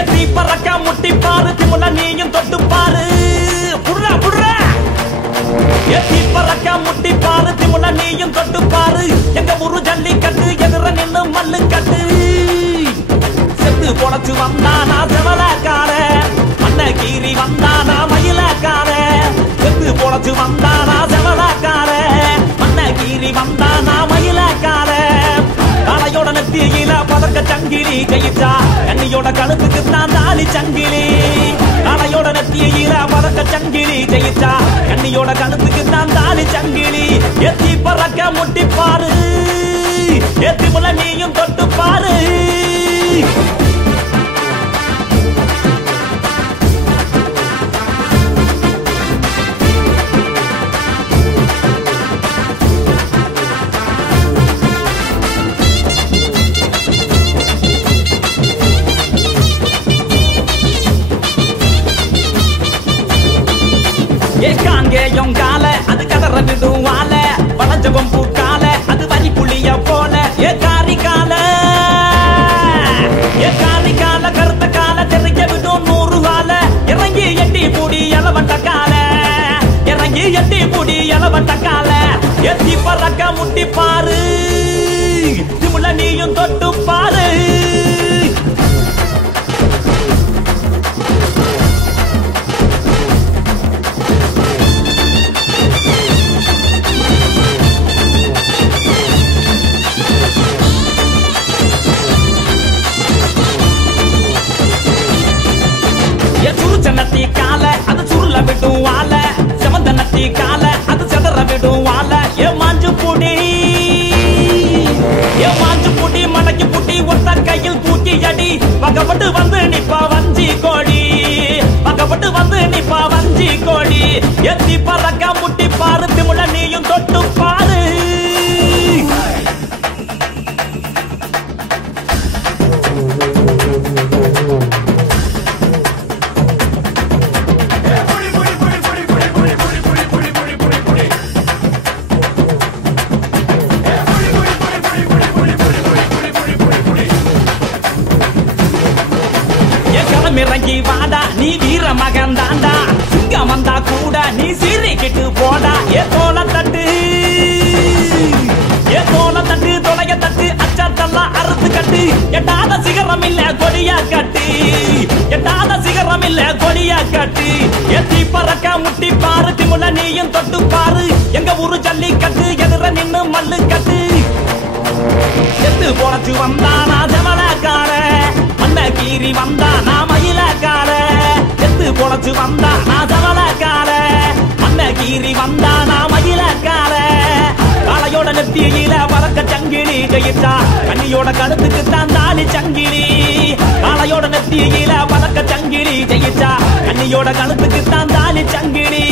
எத்தி பறக்க முட்டி பாரு திமுல நீயும் தொட்டு பாரு புடுறா புடுறா எத்தி பறக்க முட்டி பாரு திமுல நீயும் தொட்டு பாரு எங்க ஊரு ஜல்லிக்கட்டு எதிர நின்னு மல்லு கட்டு செத்து பொழைச்சு வந்தானா செவலக்கார மண்ண கீறி வந்தானா மயிலக்கார செத்து பொழைச்சு வந்தானா செவலக்கார மண்ண கீறி வந்தானா மயிலக்கார காளையோட நெத்தியில பதக்க சங்கிலி ஜெயிச்சா கண்ணியோட கழுத்துக்கு தான் தாலி சங்கிலி காளையோட நெத்தியில பதக்க சங்கிலி ஜெயிச்சா கண்ணியோட கழுத்துக்கு தான் தாலி சங்கிலி எத்தி பறக்க முட்டி பாரு எத்தி முல நீயும் தொட்டு பாரு காங்கேயம் கால அது கதற விடுவால வளஞ்சவம் பூக்கால அது வரி புளிய போல ஏ காரி கால கருத்த கால தெரிய விடும் 100 கால இறங்கி எட்டி பூடி எலவட்ட கால இறங்கி எட்டி பூடி எலவட்ட கால எத்தி பறக்க முட்டி பாரு திமுல நீயும் தொட்டு பாரு சுருச்சனத்தி கால அது சுருள விடும் வால செவந்தனத்தி கால அது செதற விடும் வால ஏ மாஞ்சு புடி மடக்கி புட்டி ஒத்த கையில் தூக்கி அடி பக்கப்பட்டு வந்து நிப்பா வஞ்சி கோடி எத்தி பறக்க முட்டி பாரு திமுல நீயும் தொட்டு பாரு இறங்கி வாடா நீ வீர மகன் தாண்டா சிங்கம் வந்தா கூட நீ சீரிக்கிட்டு போடா ஏ தோல தட்டு தொலைய தட்டு அச்சத்தெல்லாம் அறுத்து கட்டு எட்டாத சிகரம் இல்ல கொடியா கட்டு எத்தி பறக்க முட்டி பாரு திமுல நீயும் தொட்டு பாரு எங்க ஊரு ஜல்லிக்கட்டு எதிர நின்னு மல்லு கட்டு செத்து பொழைச்சு வந்தானா செவலக்கார மண்ண கீறி வந்தானா மயிலக்கார செத்து பொழைச்சு வந்தானா செவலக்கார மண்ண கீறி வந்தானா மயிலக்கார காளையோட நெத்தியில பறக்க சங்கிலி ஜெயிச்சா கண்ணியோட கழுத்துக்கு தான் தாலி சங்கிலி காளையோட நெத்தியில பறக்க சங்கிலி ஜெயிச்சா கண்ணியோட கழுத்துக்கு தான் தாலி சங்கிலி